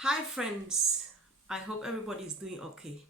Hi friends, I hope everybody is doing okay.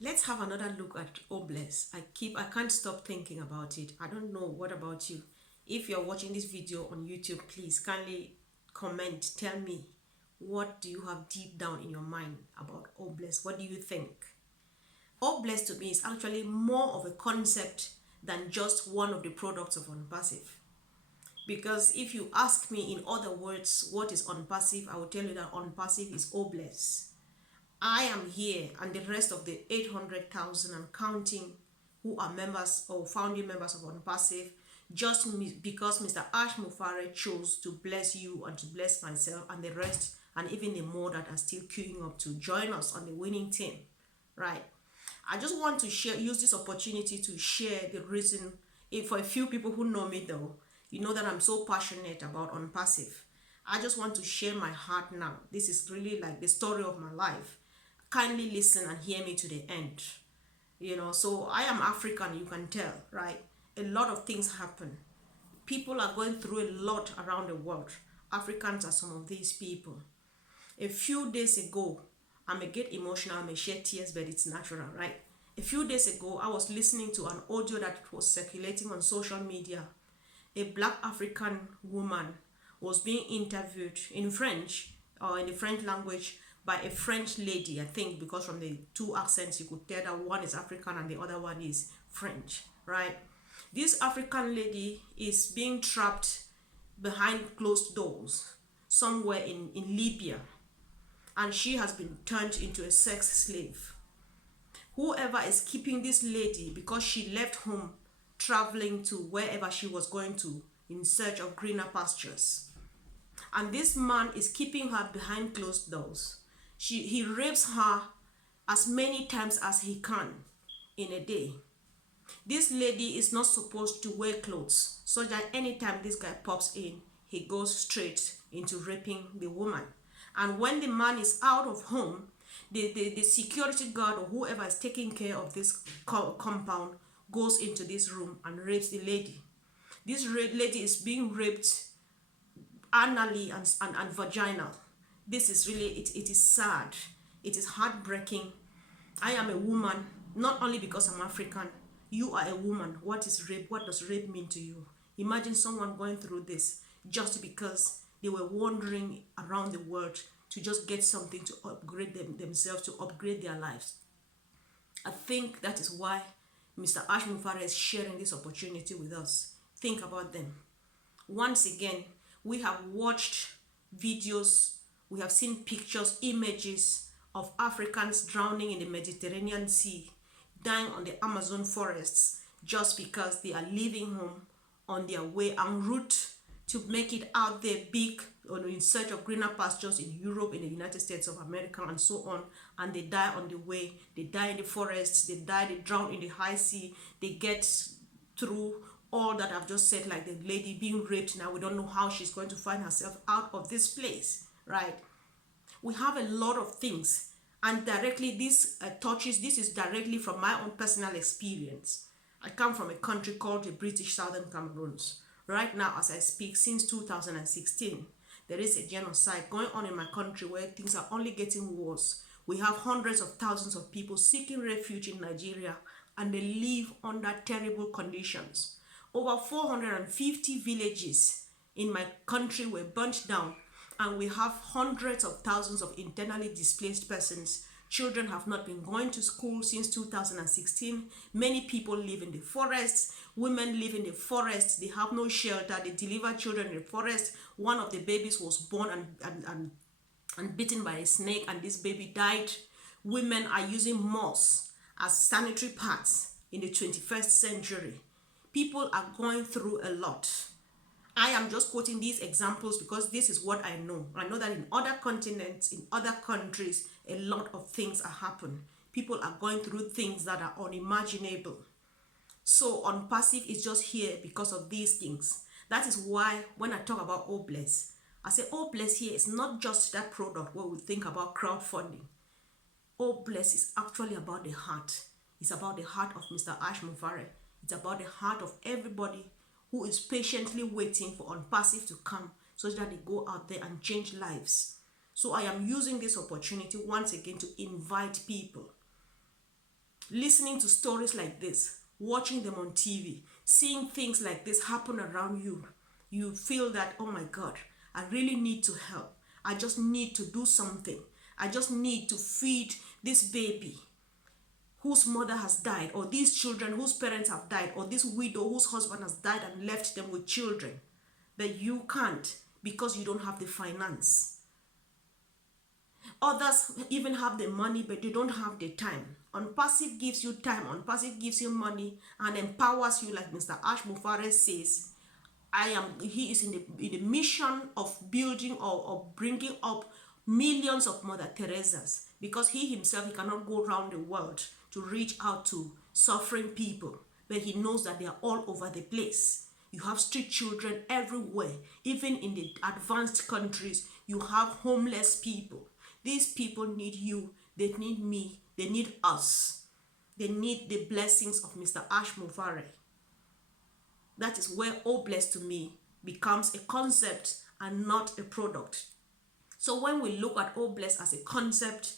Let's have another look at Obless. I can't stop thinking about it. I don't know what about you. If you're watching this video on YouTube, please kindly comment, tell me what do you have deep down in your mind about Obless? What do you think? Obless to me is actually more of a concept than just one of the products of Unpassive. Because if you ask me in other words what is Unpassive, I will tell you that Unpassive is Obless. I am here and the rest of the 800,000 and counting who are members or founding members of Unpassive just because Mr. Ash Mufare chose to bless you and to bless myself and the rest and even the more that are still queuing up to join us on the winning team. Right. I just want to use this opportunity to share the reason. If for a few people who know me though, you know that I'm so passionate about Unpassive. I just want to share my heart now. This is really like the story of my life. Kindly listen and hear me to the end. So I am African, you can tell, right? A lot of things happen. People are going through a lot around the world. Africans are some of these people. A few days ago, I may get emotional, I may shed tears, but it's natural, right? A few days ago, I was listening to an audio that was circulating on social media. A black African woman was being interviewed in French or in the French language by a French lady, I think, because from the two accents you could tell that one is African and the other one is French, right? This African lady is being trapped behind closed doors somewhere in Libya, and she has been turned into a sex slave. Whoever is keeping this lady, because she left home traveling to wherever she was going to in search of greener pastures, and this man is keeping her behind closed doors. He rapes her as many times as he can in a day. This lady is not supposed to wear clothes, so that anytime this guy pops in, he goes straight into raping the woman. And when the man is out of home, the security guard or whoever is taking care of this compound goes into this room and rapes the lady. This lady is being raped anally and vaginal. This is really, it is sad. It is heartbreaking. I am a woman, not only because I'm African. You are a woman. What is rape? What does rape mean to you? Imagine someone going through this just because they were wandering around the world to just get something to upgrade themselves, to upgrade their lives. I think that is why Mr. Ash Mufara is sharing this opportunity with us. Think about them. Once again, we have watched videos, we have seen pictures, images of Africans drowning in the Mediterranean Sea, dying on the Amazon forests just because they are leaving home on their way en route to make it out there big in search of greener pastures in Europe, in the United States of America, and so on. And they die on the way. They die in the forests. They drown in the high sea. They get through all that I've just said, like the lady being raped. Now we don't know how she's going to find herself out of this place, right? We have a lot of things, and directly this this is directly from my own personal experience. I come from a country called the British Southern Cameroons. Right now, as I speak, since 2016, there is a genocide going on in my country where things are only getting worse. We have hundreds of thousands of people seeking refuge in Nigeria, and they live under terrible conditions. Over 450 villages in my country were burnt down, and we have hundreds of thousands of internally displaced persons. Children have not been going to school since 2016. Many people live in the forests. Women live in the forests. They have no shelter. They deliver children in the forest. One of the babies was born and bitten by a snake, and this baby died. Women are using moss as sanitary pads in the 21st century. People are going through a lot. I am just quoting these examples because this is what I know. I know that in other continents, in other countries, a lot of things are happening. People are going through things that are unimaginable. So Unpassive is just here because of these things. That is why when I talk about Obless, I say Obless here is not just that product where we think about crowdfunding. Obless is actually about the heart. It's about the heart of Mr. Ash Mufare. It's about the heart of everybody who is patiently waiting for Unpassive to come so that they go out there and change lives. So I am using this opportunity once again to invite people. Listening to stories like this, watching them on TV, seeing things like this happen around you, you feel that, oh my God, I really need to help. I just need to do something. I just need to feed this baby whose mother has died, or these children whose parents have died, or this widow whose husband has died and left them with children. But you can't because you don't have the finance. Others even have the money, but they don't have the time. OnPassive gives you time, OnPassive gives you money, and empowers you, like Mr. Ash Mufareh says. He is in the mission of building or bringing up millions of Mother Teresas, because he himself, he cannot go around the world to reach out to suffering people, but he knows that they are all over the place. You have street children everywhere. Even in the advanced countries, you have homeless people. These people need you, they need me, they need us. They need the blessings of Mr. Ash Mufareh. That is where Oh Blessed to me becomes a concept and not a product. So when we look at Oh Blessed as a concept,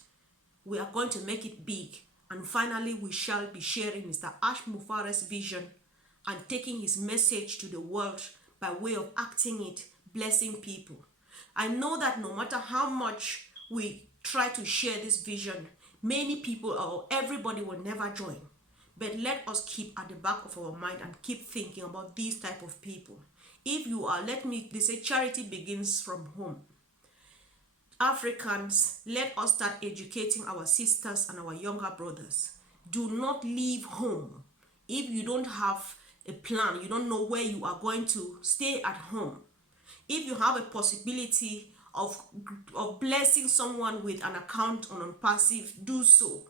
we are going to make it big. And finally, we shall be sharing Mr. Ash Mufareh's vision and taking his message to the world by way of acting it, blessing people. I know that no matter how much we try to share this vision, many people or everybody will never join. But let us keep at the back of our mind and keep thinking about these type of people. If you are, they say charity begins from home. Africans, let us start educating our sisters and our younger brothers. Do not leave home. If you don't have a plan, you don't know where you are going to, stay at home. If you have a possibility of blessing someone with an account on OnPassive, do so.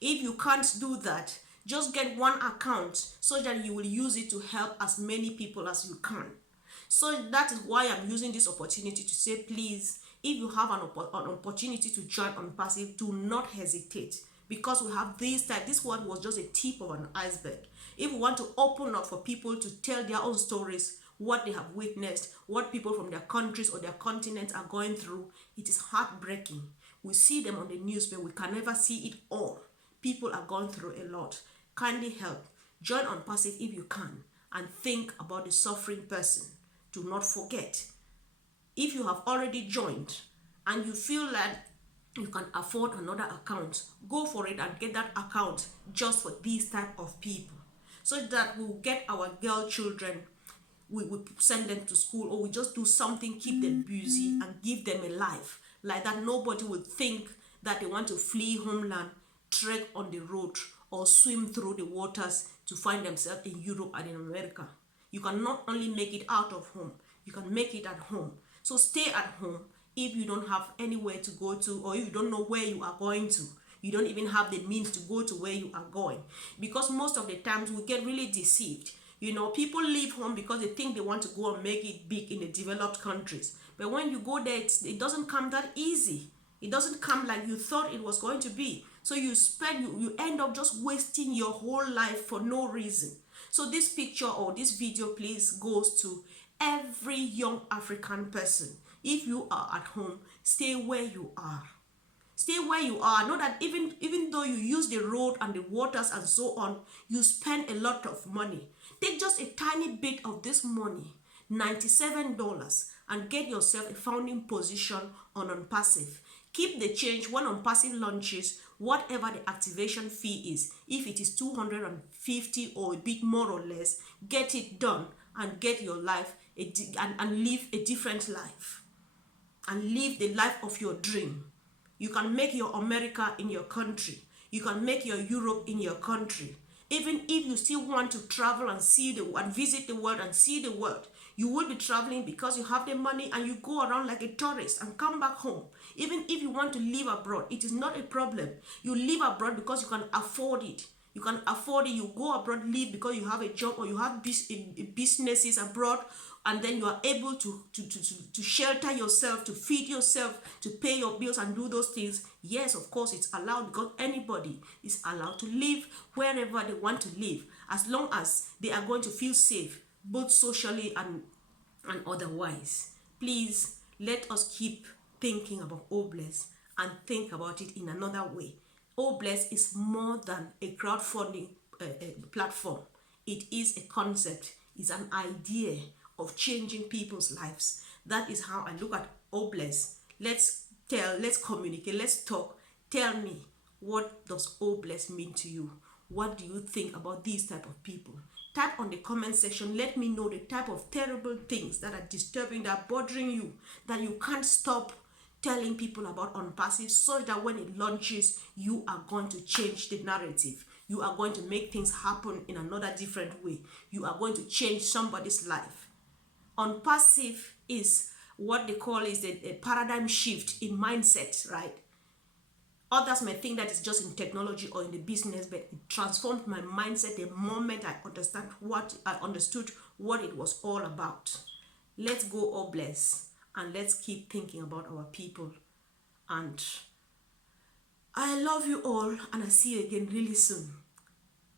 If you can't do that, just get one account so that you will use it to help as many people as you can. So that is why I'm using this opportunity to say, please, if you have an opportunity to join OnPassive, do not hesitate, because we have this one was just a tip of an iceberg. If we want to open up for people to tell their own stories, what they have witnessed, what people from their countries or their continents are going through, it is heartbreaking. We see them on the news, but we can never see it all. People are going through a lot. Kindly help. Join OnPassive if you can, and think about the suffering person. Do not forget. If you have already joined and you feel that you can afford another account, go for it and get that account just for these type of people, so that we'll get our girl children, we send them to school, or we just do something, keep them busy and give them a life. Like that, nobody will think that they want to flee homeland, trek on the road, or swim through the waters to find themselves in Europe and in America. You can not only make it out of home, you can make it at home. So stay at home if you don't have anywhere to go to, or if you don't know where you are going to. You don't even have the means to go to where you are going. Because most of the times we get really deceived. You know, people leave home because they think they want to go and make it big in the developed countries. But when you go there, it doesn't come that easy. It doesn't come like you thought it was going to be. So you end up just wasting your whole life for no reason. So this picture or this video, please, goes to every young African person. If you are at home, stay where you are. Stay where you are. Know that even though you use the road and the waters and so on, you spend a lot of money. Take just a tiny bit of this money, $97, and get yourself a founding position on OnPassive. Keep the change when OnPassive launches, whatever the activation fee is. If it is $250 or a bit more or less, get it done and get your life and live a different life. And live the life of your dream. You can make your America in your country. You can make your Europe in your country. Even if you still want to travel and visit the world and see the world, you will be traveling because you have the money and you go around like a tourist and come back home. Even if you want to live abroad, it is not a problem. You live abroad because you can afford it. You can afford it. You go abroad, live because you have a job or you have businesses abroad, and then you are able to shelter yourself, to feed yourself, to pay your bills and do those things. Yes, of course, it's allowed, because anybody is allowed to live wherever they want to live, as long as they are going to feel safe, both socially and otherwise. Please, let us keep thinking about Obless and think about it in another way. Obless is more than a crowdfunding platform. It is a concept, it's an idea of changing people's lives. That is how I look at Obless. Let's communicate, let's talk. Tell me, what does Obless mean to you? What do you think about these type of people? Type on the comment section. Let me know the type of terrible things that are disturbing, that are bothering you, that you can't stop telling people about on Passive, so that when it launches, you are going to change the narrative. You are going to make things happen in another different way. You are going to change somebody's life. On Passive is what they call is a paradigm shift in mindset, right? Others may think that it's just in technology or in the business, but it transformed my mindset the moment I understood what it was all about. Let's go Obless and let's keep thinking about our people. And I love you all, and I see you again really soon.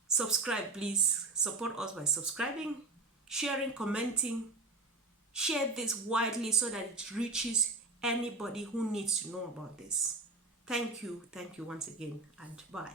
Subscribe, please. Support us by subscribing, sharing, commenting. Share this widely so that it reaches anybody who needs to know about this. Thank you once again, and bye.